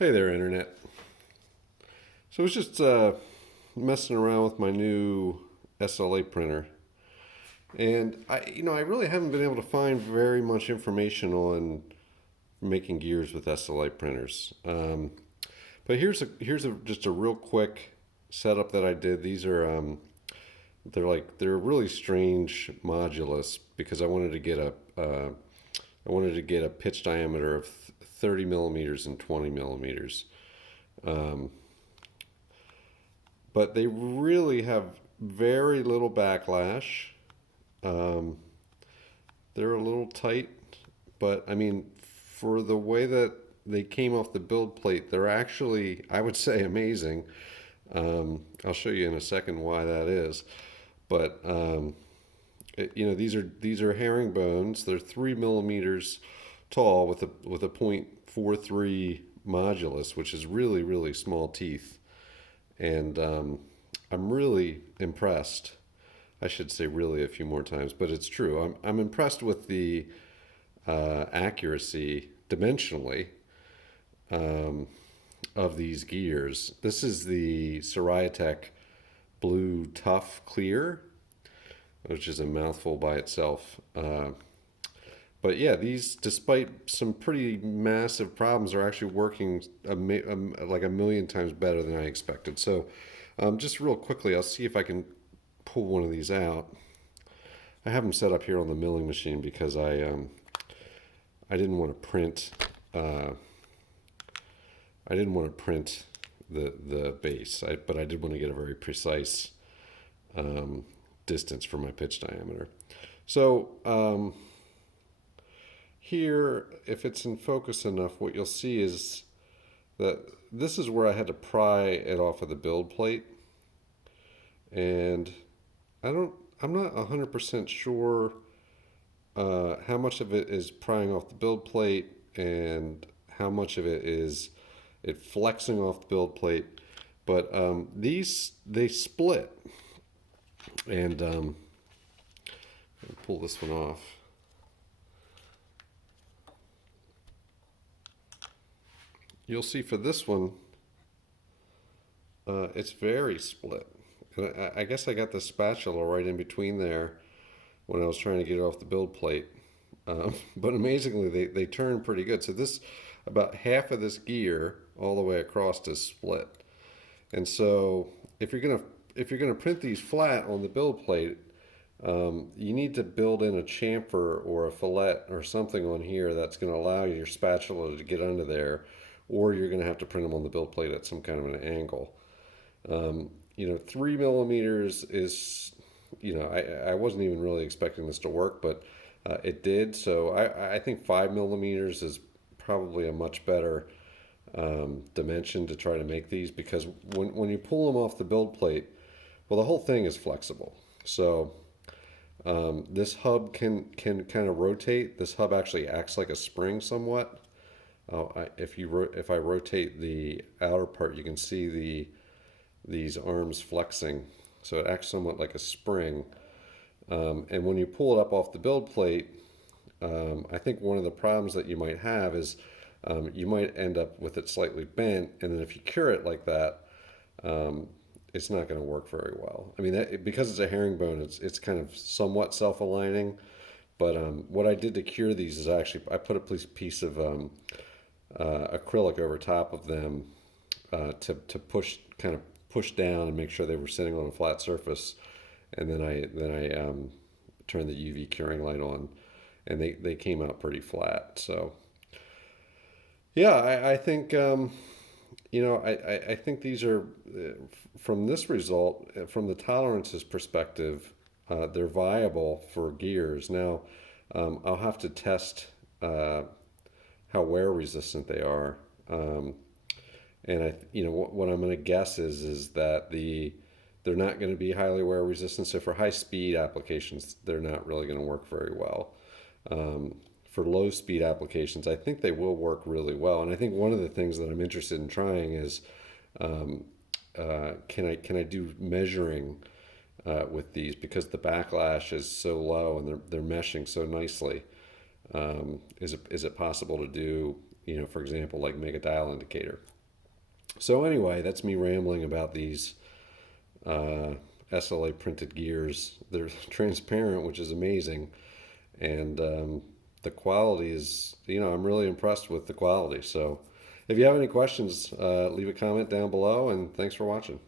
Hey there, Internet. So I was just messing around with my new SLA printer, and I really haven't been able to find very much information on making gears with SLA printers. But just a real quick setup that I did. These are they're really strange modulus because I wanted to get a pitch diameter of 30 millimeters and 20 millimeters. Um, but they really have very little backlash. Um, they're a little tight, but I mean, for the way that they came off the build plate, they're actually, I would say, amazing. I'll show you in a second why that is. But these are herringbones. They're 3 millimeters tall with a .43 modulus, which is really small teeth. And I'm really impressed. I should say really a few more times, but it's true. I'm impressed with the accuracy dimensionally um, of these gears. This is the Siraya Blue Tough Clear, which is a mouthful by itself. But yeah, these, despite some pretty massive problems, are actually working like a million times better than I expected. So, just real quickly, I'll see if I can pull one of these out. I have them set up here on the milling machine because I didn't want to print uh, I didn't want to print the base, but I did want to get a very precise um, distance for my pitch diameter. So here, if it's in focus enough, what you'll see is that this is where I had to pry it off of the build plate, and I'm not 100% sure how much of it is prying off the build plate and how much of it is it flexing off the build plate. But these, they split, and I'll pull this one off. You'll see for this one, it's very split. And I guess I got the spatula right in between there when I was trying to get it off the build plate. But amazingly, they turn pretty good. So this, about half of this gear all the way across is split. And so if you're gonna print these flat on the build plate, you need to build in a chamfer or a fillet or something on here that's going to allow your spatula to get under there, or you're going to have to print them on the build plate at some kind of an angle. 3 millimeters is, I wasn't even really expecting this to work, but it did. So I think 5 millimeters is probably a much better dimension to try to make these, because when you pull them off the build plate, well, the whole thing is flexible. So this hub can kind of rotate. This hub actually acts like a spring somewhat. If I rotate the outer part, you can see these arms flexing. So it acts somewhat like a spring. And when you pull it up off the build plate, I think one of the problems that you might have is you might end up with it slightly bent, and then if you cure it like that, um, it's not going to work very well. I mean, because it's a herringbone, it's kind of somewhat self-aligning. But what I did to cure these is actually I put a piece of acrylic over top of them to push down and make sure they were sitting on a flat surface, and then I turned the UV curing light on, and they came out pretty flat. So yeah, I think I think these are, from this result, from the tolerances perspective, they're viable for gears. Now, I'll have to test how wear resistant they are, and what I'm going to guess is that they're not going to be highly wear resistant. So for high speed applications, they're not really going to work very well. Um, for low speed applications, I think they will work really well. And I think one of the things that I'm interested in trying is, um, can I do measuring with these, because the backlash is so low and they're meshing so nicely. Is it possible to do for example, like make a dial indicator. So anyway, that's me rambling about these uh, SLA printed gears. They're transparent, which is amazing, and the quality is, I'm really impressed with the quality. So if you have any questions, leave a comment down below, and thanks for watching.